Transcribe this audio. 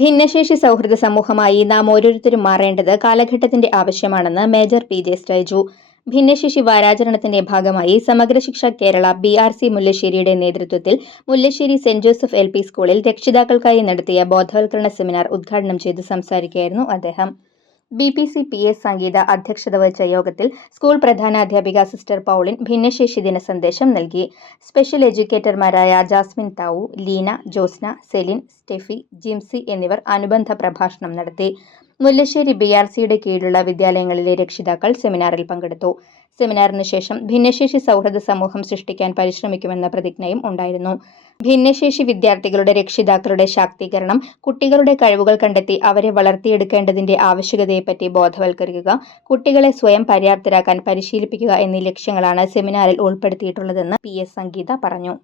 ഭിന്നശേഷി സൗഹൃദ സമൂഹമായി നാം ഓരോരുത്തരും മാറേണ്ടത് കാലഘട്ടത്തിന്റെ ആവശ്യമാണെന്ന് മേജർ പി ജെ സ്റ്റൈജു. ഭിന്നശേഷി വാരാചരണത്തിന്റെ ഭാഗമായി സമഗ്ര ശിക്ഷ കേരള BRC മുല്ലശ്ശേരിയുടെ നേതൃത്വത്തിൽ മുല്ലശ്ശേരി സെന്റ് ജോസഫ് LP സ്കൂളിൽ രക്ഷിതാക്കൾക്കായി നടത്തിയ ബോധവൽക്കരണ സെമിനാർ ഉദ്ഘാടനം ചെയ്ത് സംസാരിക്കുകയായിരുന്നു അദ്ദേഹം. BPC PS സംഗീത അധ്യക്ഷത വഹിച്ച യോഗത്തിൽ സ്കൂൾ പ്രധാനാധ്യാപിക സിസ്റ്റർ പൗളിൻ ഭിന്നശേഷി ദിന സന്ദേശം നൽകി. സ്പെഷ്യൽ എഡ്യൂക്കേറ്റർമാരായ ജാസ്മിൻ താവു, ലീന, ജോസ്ന, സെലിൻ, സ്റ്റെഫി, ജിംസി എന്നിവർ അനുബന്ധ പ്രഭാഷണം നടത്തി. മുല്ലശ്ശേരി BRCയുടെ കീഴിലുള്ള വിദ്യാലയങ്ങളിലെ രക്ഷിതാക്കൾ സെമിനാറിൽ പങ്കെടുത്തു. സെമിനാറിന് ശേഷം ഭിന്നശേഷി സൗഹൃദ സമൂഹം സൃഷ്ടിക്കാൻ പരിശ്രമിക്കുമെന്ന പ്രതിജ്ഞയും ഉണ്ടായിരുന്നു. ഭിന്നശേഷി വിദ്യാർത്ഥികളുടെ രക്ഷിതാക്കളുടെ ശാക്തീകരണം, കുട്ടികളുടെ കഴിവുകൾ കണ്ടെത്തി അവരെ വളർത്തിയെടുക്കേണ്ടതിന്റെ ആവശ്യകതയെപ്പറ്റി ബോധവൽക്കരിക്കുക, കുട്ടികളെ സ്വയം പര്യാപ്തരാക്കാൻ പരിശീലിപ്പിക്കുക എന്നീ ലക്ഷ്യങ്ങളാണ് സെമിനാറിൽ ഉൾപ്പെടുത്തിയിട്ടുള്ളതെന്ന് PS സംഗീത പറഞ്ഞു.